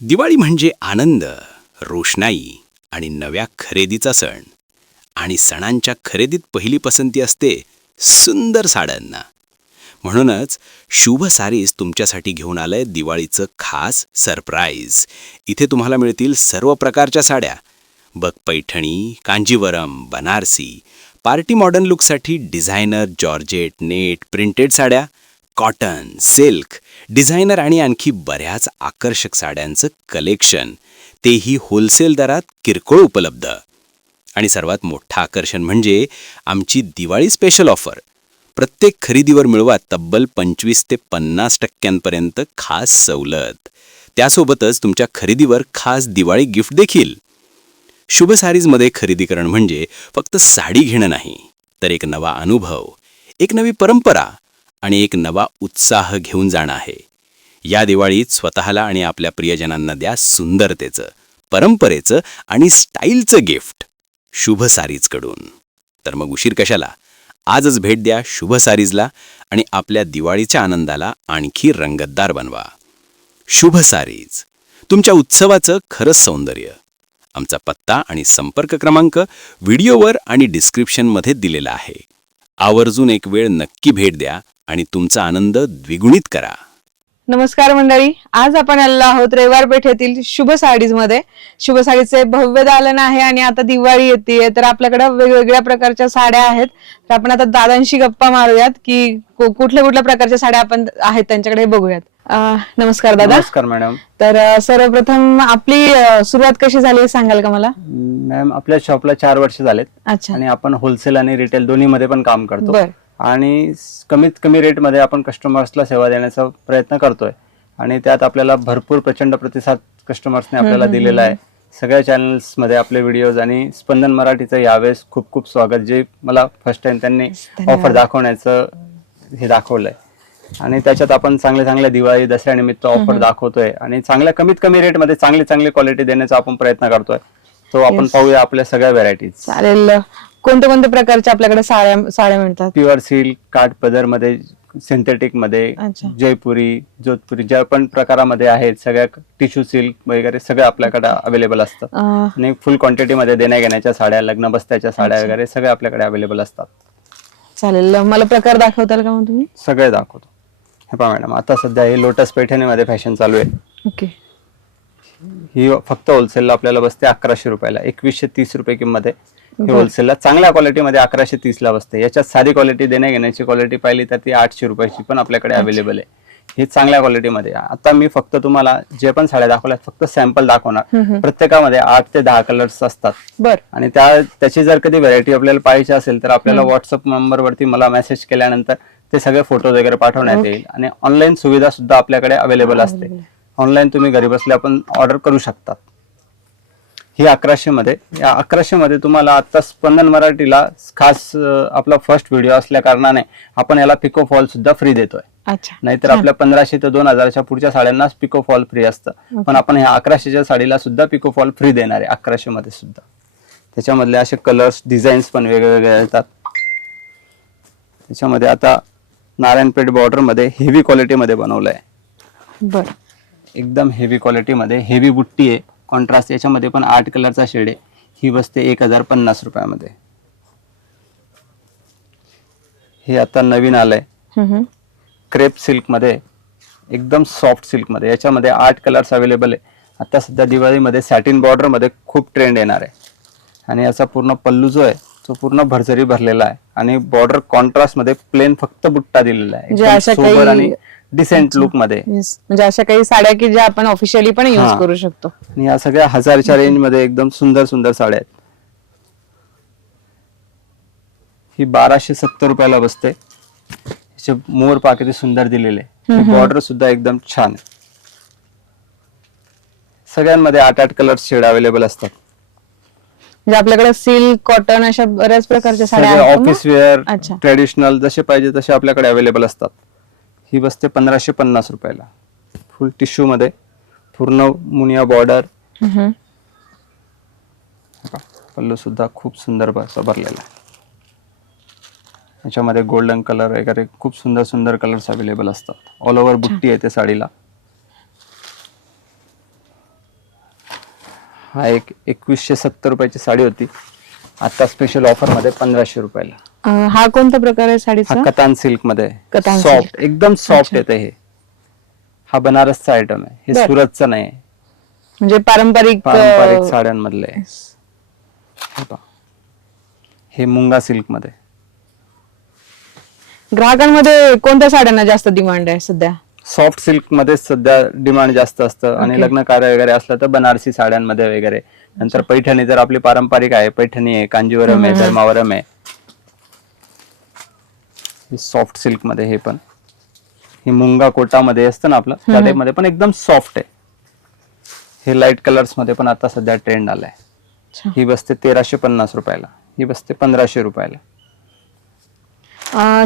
दिवाळी म्हणजे आनंद, रोषणाई आणि नव्या खरेदीचा सण. आणि सणांच्या खरेदीत पहिली पसंती असते सुंदर साड्यांना. म्हणूनच शुभ सारीज तुमच्यासाठी घेऊन आलंय दिवाळीचं खास सरप्राईज. इथे तुम्हाला मिळतील सर्व प्रकारच्या साड्या. बघ, पैठणी, कांजीवरम, बनारसी, पार्टी मॉडर्न लुकसाठी डिझायनर, जॉर्जेट, नेट, प्रिंटेड साड्या, कॉटन, सिल्क, डिझायनर आणि आणखी बऱ्याच आकर्षक साड्यांचं कलेक्शन, तेही होलसेल दरात किरकोळ उपलब्ध. आणि सर्वात मोठं आकर्षण म्हणजे आमची दिवाळी स्पेशल ऑफर. प्रत्येक खरेदीवर मिळवा तब्बल 25 ते 50% खास सवलत. त्यासोबतच तुमच्या खरेदीवर खास दिवाळी गिफ्ट देखील. शुभ सारीजमध्ये खरेदी करणं म्हणजे फक्त साडी घेणं नाही, तर एक नवा अनुभव, एक नवी परंपरा आणि एक नवा उत्साह घेऊन जाणं आहे. या दिवाळीत स्वतःला आणि आपल्या प्रियजनांना द्या सुंदरतेचं, परंपरेचं आणि स्टाईलचं गिफ्ट शुभ सारीजकडून. तर मग उशीर कशाला? आजच भेट द्या शुभ सारीजला आणि आपल्या दिवाळीच्या आनंदाला आणखी रंगतदार बनवा. शुभ सारीज, तुमच्या उत्सवाचं खरंच सौंदर्य. आमचा पत्ता आणि संपर्क क्रमांक व्हिडिओवर आणि डिस्क्रिप्शनमध्ये दिलेला आहे. आवर्जून एक वेळ नक्की भेट द्या आणि तुमचा आनंद द्विगुणित करा. नमस्कार मंडळी, आज आपण आलेलो आहोत रविवार पेठेतील शुभ साडीज मध्ये. शुभ साडीचे भव्य दालन आहे आणि आता दिवाळी येते, तर आपल्याकडे वेगवेगळ्या प्रकारच्या साड्या आहेत. तर आपण आता दादांशी गप्पा मारूयात की कुठल्या कुठल्या प्रकारच्या साड्या आपण आहेत त्यांच्याकडे बघूयात. नमस्कार दादा. नमस्कार मॅडम. तर सर्वप्रथम आपली सुरुवात कशी झाली हे सांगाल का मला? मॅम, आपल्या शॉपला 4 वर्ष झालेत. अच्छा. आणि आपण होलसेल आणि रिटेल दोन्ही मध्ये पण काम करतो. बर. आणि कमीत कमी रेट मध्ये आपण कस्टमर्सला सेवा देण्याचा प्रयत्न करतोय. आणि त्यात आपल्याला भरपूर प्रचंड प्रतिसाद कस्टमर्सने आपल्याला दिलेला आहे. सगळ्या चॅनल्स मध्ये आपले व्हिडिओज आणि स्पंदन मराठीचं यावेळेस खूप खूप स्वागत, जे मला फर्स्ट टाइम त्यांनी ऑफर दाखवण्याचं हे दाखवलंय. आणि त्याच्यात आपण चांगल्या दिवाळी दसऱ्यानिमित्त ऑफर दाखवतोय आणि चांगल्या कमीत कमी रेट मध्ये चांगली क्वालिटी देण्याचा आपण प्रयत्न करतोय. तो आपण पाहूया आपल्या सगळ्या व्हरायटीज. चालेल. कोणत्या कोणत्या प्रकारच्या आपल्याकडे साड्या मिळतात? प्युअर सिल्क, काठ पदर मध्ये, सिंथेटिक मध्ये, जयपुरी, जोधपुरी, ज्या पण प्रकारामध्ये आहेत सगळ्या, टिश्यू सिल्क वगैरे सगळं आपल्याकडे अवेलेबल असतं. आणि फुल क्वांटिटी मध्ये देण्या घेण्याच्या साड्या, लग्न बसत्याच्या साड्या वगैरे सगळे आपल्याकडे अवेलेबल असतात. चालेल, मला प्रकार दाखवताल का मग तुम्ही? सगळे दाखवतो. हे पहा मॅडम, आता सध्या हे लोटस पैठणीमध्ये फॅशन चालू आहे. ओके. ही फक्त होलसेलला आपल्याला बसते 1100 रुपयाला. 2130 रुपये किंमत आहे. ही होलसेलला चांगल्या क्वालिटीमध्ये 1130 ला बसते. याच्यात साधी क्वालिटी देण्या घेण्याची क्वालिटी पाहिली तर ती 800 रुपयाची पण आपल्याकडे अवेलेबल आहे. ही चांगल्या क्वालिटीमध्ये. आता मी फक्त तुम्हाला जे पण साड्या दाखवल्या फक्त सॅम्पल दाखवणार. प्रत्येकामध्ये 8 ते 10 कलर्स असतात. बर. आणि त्याची जर कधी व्हरायटी आपल्याला पाहिजे असेल तर आपल्याला व्हॉट्सअप नंबरवरती मला मेसेज केल्यानंतर ते सगळे फोटो वगैरे पाठवण्यात येईल. आणि ऑनलाईन सुविधा सुद्धा आपल्याकडे अवेलेबल असते. ऑनलाईन तुम्ही घरी बसल्या पण ऑर्डर करू शकतात. ही 1100 मध्ये. या 1100 मध्ये तुम्हाला आता स्पंदन मराठीला खास आपला फर्स्ट व्हिडिओ असल्या कारणाने आपण याला पिको फॉल सुद्धा फ्री देतोय. नाहीतर आपल्या 1500 ते 2000च्या पुढच्या साड्यांनाच पिको फॉल फ्री असतं. पण आपण ह्या 1100च्या साडीला सुद्धा पिको फॉल फ्री देणार आहे 1100 मध्ये सुद्धा. त्याच्यामधले असे कलर्स, डिझाईन्स पण वेगवेगळे येतात. त्याच्यामध्ये आता नारायणपेठ बॉर्डर मध्ये हेवी क्वालिटी मध्ये बनवलंय. बर. एकदम हेवी क्वालिटी मध्ये, हेवी बुट्टी आहे, कॉन्ट्रास्ट. याच्यामध्ये पण 8 कलरचा शेड आहे. ही बसते 1050 रुपयामध्ये. हे आता नवीन आलंय क्रेप सिल्क मध्ये, एकदम सॉफ्ट सिल्क मध्ये. याच्यामध्ये 8 कलर्स अवेलेबल आहे. आता सध्या दिवाळीमध्ये सॅटिन बॉर्डर मध्ये खूप ट्रेंड येणार आहे. आणि याचा पूर्ण पल्लू जो आहे तो पूर्ण भरजरी भरलेला आहे. आणि बॉर्डर कॉन्ट्रास्ट मध्ये प्लेन फक्त बुट्टा दिलेला आहे. एकदम सोबर आणि डिसेंट लुक मध्ये. म्हणजे अशा काही साड्या की ज्या आपण ऑफिशियली पण यूज करू शकतो. आणि या सगळ्या 1000च्या रेंज मध्ये एकदम सुंदर साड्या आहेत. ही 1270 रुपयाला बसते. मोर पाकिट सुंदर दिलेले. बॉर्डर सुद्धा एकदम छान आहे. सगळ्यांमध्ये 8 कलर्स शेड अवेलेबल असतात. म्हणजे आपल्याकडे सिल्क, कॉटन अशा बऱ्याच प्रकारच्या साड्या आहेत. ऑफिस वेअर, ट्रेडिशनल जसे पाहिजे तसे आपल्याकडे अवेलेबल असतात. ही बसते 1550 रुपयाला. फुल टिश्यू मध्ये, पूर्ण मुनिया बॉर्डर. पल्लू सुद्धा खूप सुंदर भरलेला आहे. याच्यामध्ये गोल्डन कलर वगैरे खूप सुंदर कलर्स अवेलेबल असतात. ऑल ओव्हर बुट्टी आहे त्या साडीला. हा एक 2170 रुपयाची साडी होती, आता स्पेशल ऑफर मध्ये 1500 रुपयाला. हा कोणता प्रकार आहे हा साडीचा? कतान सिल्क मध्ये, कतान सॉफ्ट, एकदम सॉफ्ट अच्छा. येते हे. हा बनारसचा आयटम आहे, हे बर. सुरतचं नाही, म्हणजे पारंपरिक पारंपरिक साड्यांमधले आहे. हे पहा. हे मुंगा सिल्क मध्ये. ग्राहकांमध्ये कोणत्या साड्यांना जास्त डिमांड आहे सध्या? सॉफ्ट सिल्क मध्ये सध्या डिमांड जास्त असतं, आणि Okay. लग्न कार्य वगैरे असलं तर बनारसी साड्यांमध्ये वगैरे. नंतर पैठणी जर आपली पारंपरिक आहे, पैठणी आहे, कांजीवरम आहे, धर्मावरम आहे. सॉफ्ट सिल्क मध्ये हे पण, हे मुंगा कोटामध्ये असतं ना आपलं, त्या टाइप मध्ये पण एकदम सॉफ्ट आहे. हे लाईट कलर्स मध्ये पण आता सध्या ट्रेंड आलाय. अच्छा. ही बसते 1350 रुपयाला, ही बसते 1500 रुपयाला.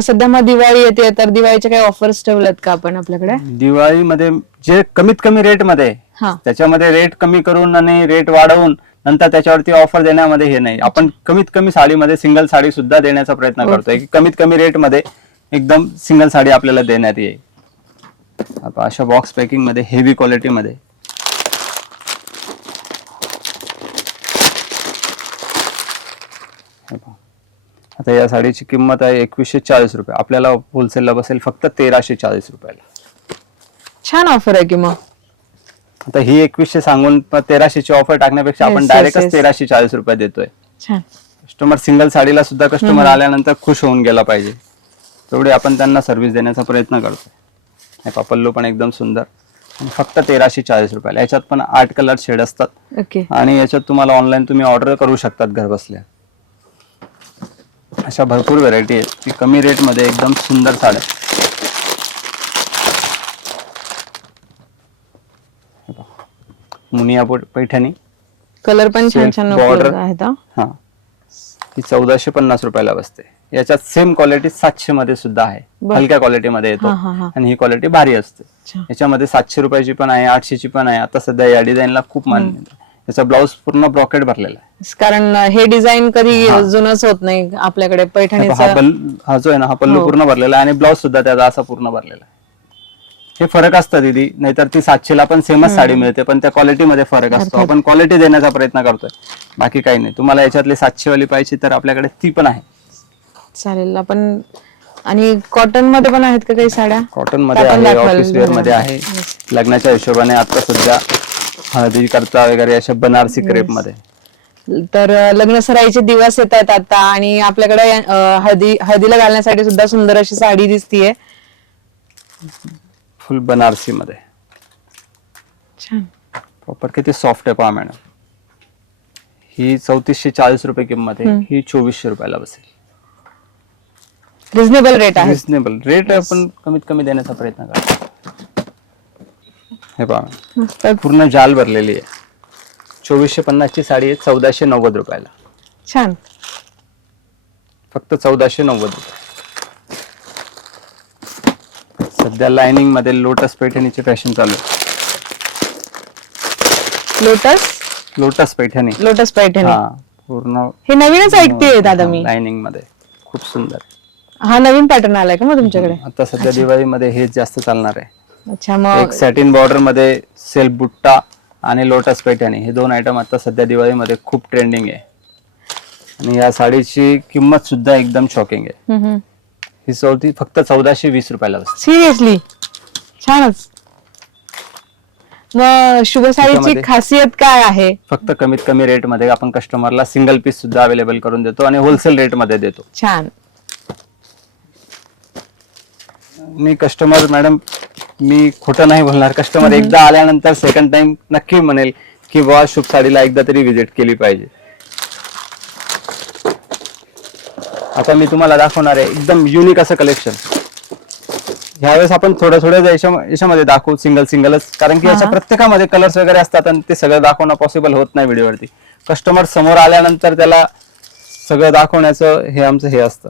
सध्या मग दिवाळी येते, तर दिवाळीच्या काही ऑफर्स ठेवल्यात का आपण आपल्याकडे? दिवाळीमध्ये जे कमीत कमी रेट मध्ये आहे, हा. त्याच्यामध्ये रेट कमी करून आणि रेट वाढवून नंतर त्याच्यावरती ऑफर देण्यामध्ये हे नाही. आपण कमीत कमी साडीमध्ये सिंगल साडी सुद्धा देण्याचा प्रयत्न करतोय, की कमीत कमी रेट मध्ये एकदम सिंगल साडी आपल्याला देण्यात येईल. आता अशा बॉक्स पॅकिंग मध्ये हेवी क्वालिटी मध्ये हे पहा. आता या साडीची किंमत आहे 2140 रुपये, आपल्याला होलसेलला बसेल फक्त 1340 रुपयाला. छान ऑफर आहे की मग. आता ही 2100 सांगून 1300 ची ऑफर टाकण्यापेक्षा आपण Yes, डायरेक्टच yes. 1340 रुपये देतोय. छान. कस्टमर सिंगल साडीला सुद्धा कस्टमर आल्यानंतर खुश होऊन गेला पाहिजे, तेवढी आपण त्यांना सर्व्हिस देण्याचा प्रयत्न करतोय. हे पहा, पल्लू पण एकदम सुंदर, आणि फक्त 1340 रुपयाला. याच्यात पण 8 कलर शेड असतात, ओके. आणि याच्यात तुम्हाला ऑनलाईन तुम्ही ऑर्डर करू शकतात घर बसल्या. अशा भरपूर व्हरायटी आहेत की कमी रेट मध्ये एकदम सुंदर साड्या. हे पहा, मुनिया पैठणी, कलर पण छान Self छान border. उपलब्ध आहेत हा. हा, ही 1450 रुपयाला बसते. याच्यात सेम क्वालिटी 700 मध्ये सुद्धा आहे, बर. हलक्या क्वालिटी मध्ये येतो, हा, हा, हा. आणि ही क्वालिटी भारी असते. अच्छा. याच्यामध्ये 700 रुपयाची पण आहे, 800 ची पण आहे. आता सध्या या डिझाईनला खूप मान्यता. याचा ब्लाऊज पूर्ण ब्रॉकेट भरलेला आहे. कारण हे डिझाईन कधी जुनच होत नाही आपल्याकडे हा पैठणीचा. हा जो आहे ना, हा पल्लू हो. पूर्ण भरलेला आहे, आणि ब्लाऊज सुद्धा त्याचा असा पूर्ण भरलेला आहे. हे फरक असतं दीदी, नाहीतर ती 700 ला पण सेमच साडी मिळते, पण त्या क्वालिटी मध्ये फरक असतो. अर्थात. आपण क्वालिटी देण्याचा प्रयत्न करतोय, बाकी काही नाही. तुम्हाला याच्यातली 700 वाली पाहिजे तर आपल्याकडे ती पण आहे. चालेल. आपण आणि कॉटन मध्ये पण आहेत का काही साड्या? कॉटन मध्ये त्या पण आहे, दाखवाल ऑफिस वेअर जरा. मध्ये आहे, लग्नाच्या हिशोबाने आता सध्या हळदी करता वगैरे अशा बनारसी क्रेप मध्ये. तर लग्न सराईचे दिवस येत आहेत आता, आणि आपल्याकडे हळदीला घालण्यासाठी सुद्धा सुंदर अशी साडी दिसतीये. फुल बनारसी मध्ये छान. प्रॉपर किती सॉफ्ट आहे पहा मॅडम. ही 3440 रुपये किंमत आहे, ही 2400 रुपयाला बसेल. रिझनेबल रेट आहे. रिझनेबल रेट आपण कमीत कमी देण्याचा प्रयत्न करतो. हे पहा, तर पूर्ण जाल भरलेली आहे. 2450 ची साडी आहे, 1490 रुपयाला. छान. फक्त 1490 रुपये. सध्या लाइनिंग मध्ये लोटस पैठणीची फॅशन चालू आहे. लोटस पैठणी. लोटस पैठणी. हा, पूर्ण हे नवीनच ऐकतेय दादा मी. लाइनिंग मध्ये खूप सुंदर. हा नवीन पॅटर्न आलाय का मग तुमच्याकडे? आता सध्या दिवाळीमध्ये हेच जास्त चालणार आहे. अच्छा. मग एक सॅटिन बॉर्डर मध्ये सेल्फ बुट्टा आणि लोटस पैठणी, हे दोन आयटम आता सध्या दिवाळीमध्ये खूप ट्रेंडिंग आहे. आणि या साडीची किंमत सुद्धा एकदम शॉकिंग आहे. ही फक्त 1420 रुपयाला बसते. सिरियसली छानच. मग शुभ साडीची त्याच्यामध्ये- खासियत काय आहे? फक्त कमीत कमी रेट मध्ये आपण कस्टमरला सिंगल पीस सुद्धा अवेलेबल करून देतो, आणि होलसेल रेट मध्ये देतो. छान. मी कस्टमर मॅडम, मी खोटं नाही बोलणार. कस्टमर एकदा आल्यानंतर सेकंड टाइम नक्की म्हणेल की बुवा शुभ साडीला एकदा तरी व्हिजिट केली पाहिजे. आता मी तुम्हाला दाखवणार आहे एकदम युनिक असं कलेक्शन. ह्यावेळेस आपण थोडं याच्यामध्ये दाखवू, सिंगलच, कारण की याच्या प्रत्येकामध्ये कलर्स वगैरे असतात, आणि ते सगळं दाखवणं पॉसिबल होत नाही व्हिडिओवरती. कस्टमर समोर आल्यानंतर त्याला सगळं दाखवण्याचं हे आमचं हे असतं.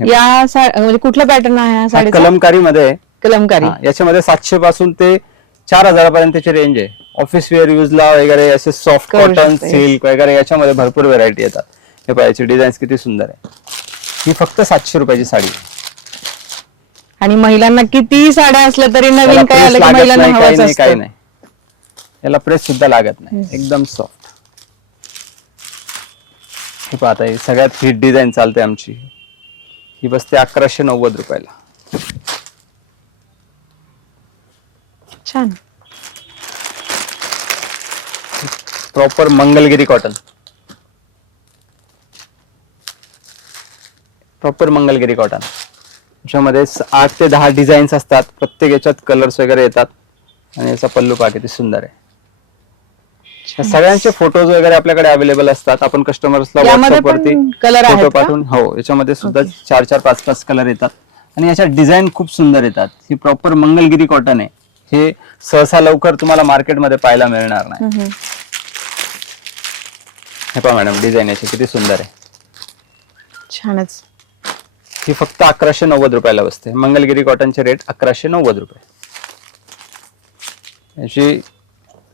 म्हणजे कुठला पॅटर्न आहे या साडीचा? कलमकारी मध्ये. कलमकारी. याच्यामध्ये 700 पासून ते 4000 पर्यंतची रेंज आहे. ऑफिस वेअर यूजला वगैरे असे सॉफ्ट करू कॉटन, शकता, सिल्क वगैरे याच्यामध्ये भरपूर व्हरायटी येतात. हे पाहायची डिझाईन्स किती सुंदर आहे. ही फक्त 700 रुपयाची साडी आहे. आणि महिलांना किती साड्या असल्या तरी याला नवीन काय press आलं की लागत महिलांना नाही, काही हवंच नाही, काही असतं. नाही. याला प्रेस सुद्धा लागत नाही, एकदम सॉफ्ट. हे पाहता ही सगळ्यात हिट डिझाईन चालते आमची. ही बसते 1190 रुपयाला. छान. Proper Mangalgiri cotton. Proper Mangalgiri cotton. याच्यामध्ये 8 ते 10 डिझाईन्स असतात. प्रत्येक याच्यात कलर्स वगैरे येतात. आणि याचा पल्लू पहा किती सुंदर आहे. या सगळ्यांचे फोटोज वगैरे आपल्याकडे अवेलेबल असतात. आपण कस्टमर्सला यामध्ये व्हॉट्सअप वरती पण कलर आहेत फोटो का? पाठवून, हो याच्यामध्ये सुद्धा 4-4, 5-5 कलर येतात. आणि याच्या डिझाईन खूप सुंदर येतात. ही प्रॉपर मंगलगिरी कॉटन आहे. हे सहसा लवकर तुम्हाला मार्केटमध्ये पाहायला मिळणार नाही. हे पहा मॅडम, डिझाईन याची किती सुंदर आहे. छानच. ही फक्त 1190 रुपयाला बसते. मंगलगिरी कॉटनचे रेट 1190 रुपये. याची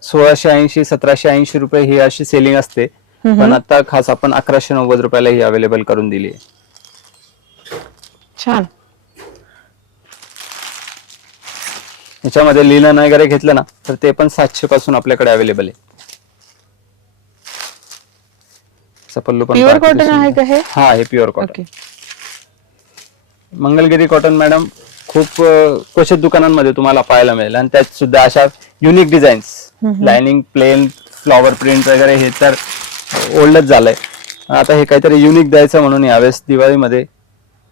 1680, 1780 रुपये ही अशी सेलिंग असते. पण आता खास आपण 1190 रुपयाला ही अवेलेबल करून दिली आहे. छान. याच्यामध्ये लिनन वगैरे घेतलं ना तर ते पण 700 पासून आपल्याकडे अवेलेबल आहे. पल्लू पण प्युअर पहा किती कॉटन आहे सुंदर. का हे? हा, हे pure cotton. Okay. Mangalgiri cotton madam खूप क्वचित दुकानांमध्ये तुम्हाला पाहायला मिळेल. आणि त्यात सुद्धा अशा unique designs, lining, plain, flower print वगैरे हे तर ओल्डच झालंय. आता हे काहीतरी युनिक द्यायचं म्हणून यावेळेस दिवाळीमध्ये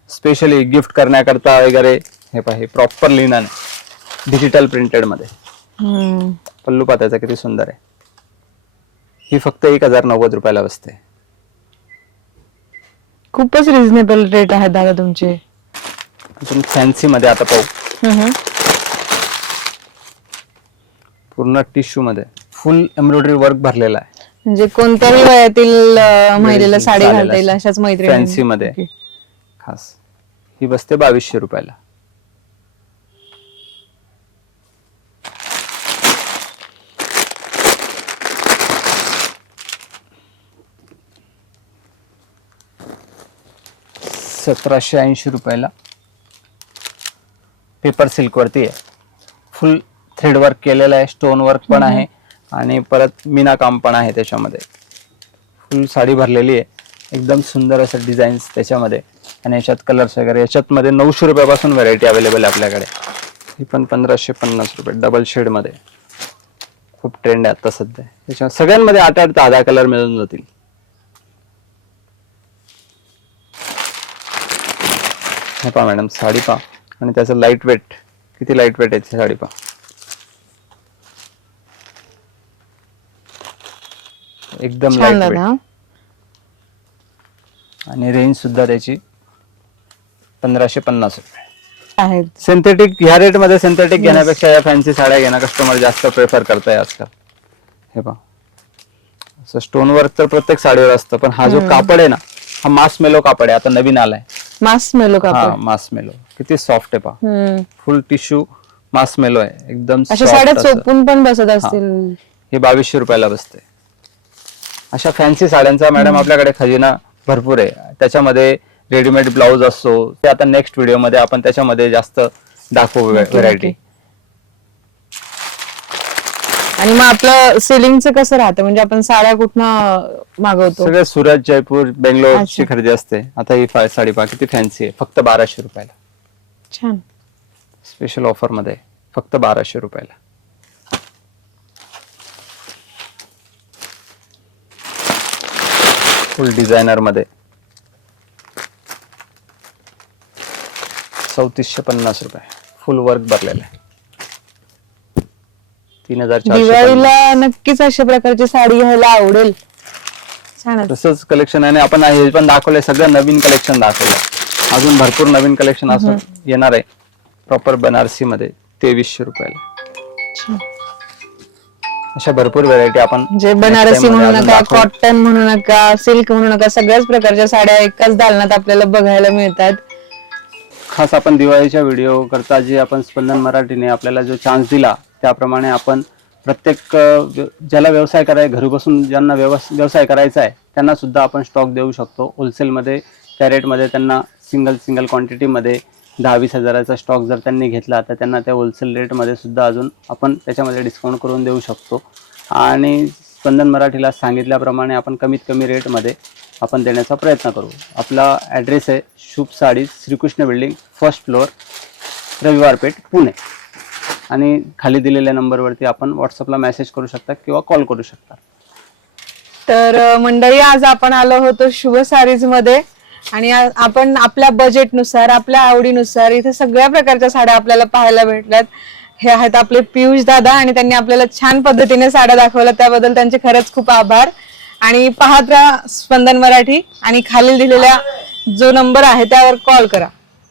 स्पेशली गिफ्ट करण्याकरता वगैरे हे पहा, हे प्रॉपर लिनन डिजिटल प्रिंटेड मध्ये. पल्लू पाताचा किती सुंदर आहे. ही फक्त 1090 रुपयाला बसते. खूपच रिझनेबल रेट आहेत दादा तुमचे. अजून फॅन्सी मध्ये आता पाहू. पूर्ण टिश्यू मध्ये फुल एम्ब्रॉयडरी वर्क भरलेला आहे. म्हणजे कोणत्याही वयातील महिलेला साडी चालेल घालता येईल असं. अशाच मैत्रिणी. फॅन्सी मध्ये ओके. खास ही बसते 2200 रुपयाला. ₹1780 रुपयाला पेपर सिल्क वरती आहे. फुल थ्रेड वर्क केलेलं आहे. स्टोन वर्क पण आहे आणि परत मीना काम पण आहे त्याच्यामध्ये. फुल साडी भरलेली आहे. एकदम सुंदर असं डिझाईन्स त्याच्यामध्ये. आणि याच्यात कलर्स वगैरे याच्यात मध्ये 900 रुपयापासून व्हरायटी अवेलेबल आहे आपल्याकडे. ही पण 1550 रुपये डबल शेड मध्ये. खूप ट्रेंड आहे आता सध्या. त्याच्या सगळ्यांमध्ये 8-8 ते 10 कलर मिळून जातील. हे पहा मॅडम, साडी पहा आणि त्याचं लाईट वेट किती लाईट वेट आहे ती साडी पहा. एकदम छान लाईट दादा. वेट. आणि रेंज सुद्धा त्याची 1550 रुपये आहेत. सिंथेटिक. ह्या रेट मध्ये सिंथेटिक घेण्यापेक्षा या फॅन्सी साड्या घेणं कस्टमर जास्त प्रेफर करताय आजकाल. हे पहा, असं स्टोन वर्क तर प्रत्येक साडीवर असतं. पण हा जो कापड आहे ना, हा मास मेलो कापड आहे. आता नवीन आलाय मास मेलो हा कापड. मास मेलो. किती सॉफ्ट आहे पहा. फुल टिश्यू मास मेलो आहे. एकदम अशा soft साड्या असं. चोपून पण बसत असतील. हे 2200 रुपयाला बसते. अशा फॅन्सी साड्यांचा मॅडम आपल्याकडे खजिना भरपूर आहे. त्याच्यामध्ये रेडीमेड ब्लाउज असतो. ते आता नेक्स्ट व्हिडिओ मध्ये आपण त्याच्यामध्ये जास्त दाखवू व्हरायटी. आणि मग आपलं सेलिंगचं कसं राहतं? म्हणजे आपण साड्या कुठनं मागवतो? सगळे सुरत, जयपूर, बेंगलोरची खरेदी असते. आता ही साडी पहा किती फॅन्सी आहे. फक्त 1200 रुपयाला. छान. स्पेशल ऑफर मध्ये फक्त 1200 रुपयाला. फुल डिझायनर मध्ये 3450 रुपये. फुल वर्क भरलेलं आहे. 3450. दिवाळीला नक्कीच अशा प्रकारची साडी घ्यायला आवडेल. छान. तसंच कलेक्शन आहे. आणि आपण हे पण दाखवलंय, सगळं नवीन कलेक्शन दाखवलंय. अजून भरपूर नवीन कलेक्शन असं येणार आहे. प्रॉपर बनारसी मध्ये 2300 रुपयाला. अशा भरपूर व्हरायटी आपण म्हणजे बनारसी next time म्हणू मध्ये अजून नका, दाखवू. कॉटन म्हणू नका, सिल्क म्हणू नका, सगळ्याच प्रकारच्या साड्या एकाच दालनात आपल्याला बघायला मिळतात. खास आपण दिवाळीच्या व्हिडिओ करता जे आपण स्पंदन मराठीने आपल्याला जो चान्स दिला त्याप्रमाणे आपण प्रत्येक ज्याला व्यवसाय करायचा, घरी बसून ज्यांना व्यवसाय करायचा आहे त्यांना सुद्धा आपण स्टॉक देऊ शकतो. होलसेलमध्ये त्या रेटमध्ये त्यांना सिंगल क्वांटिटीमध्ये 10-20 हजाराचा स्टॉक जर त्यांनी घेतला तर त्यांना त्या होलसेल रेटमध्ये सुद्धा अजून आपण त्याच्यामध्ये डिस्काउंट करून देऊ शकतो. आणि स्पंदन मराठीला सांगितल्याप्रमाणे आपण कमीत कमी रेटमध्ये आपण देण्याचा प्रयत्न करू. आपला ॲड्रेस आहे Shubh saris, Shrikrishna building, first floor, Raviwar Peth, Pune. आणि खाली दिलेल्या नंबरवरती आपण व्हॉट्सअपला मेसेज करू शकता किंवा कॉल करू शकता. तर मंडळी, आज आपण आलो होतो शुभ साडीज मध्ये आणि आपण आपल्या बजेटनुसार, आपल्या आवडीनुसार इथे सगळ्या प्रकारच्या साड्या आपल्याला पाहायला भेटल्यात. हे आहेत आपले पियुष दादा आणि त्यांनी आपल्याला छान पद्धतीने साड्या दाखवल्या, त्याबद्दल त्यांचे खरंच खूप आभार. आणि पाहत राहा स्पंदन मराठी आणि खालील दिलेल्या जो नंबर आहे त्यावर कॉल करा.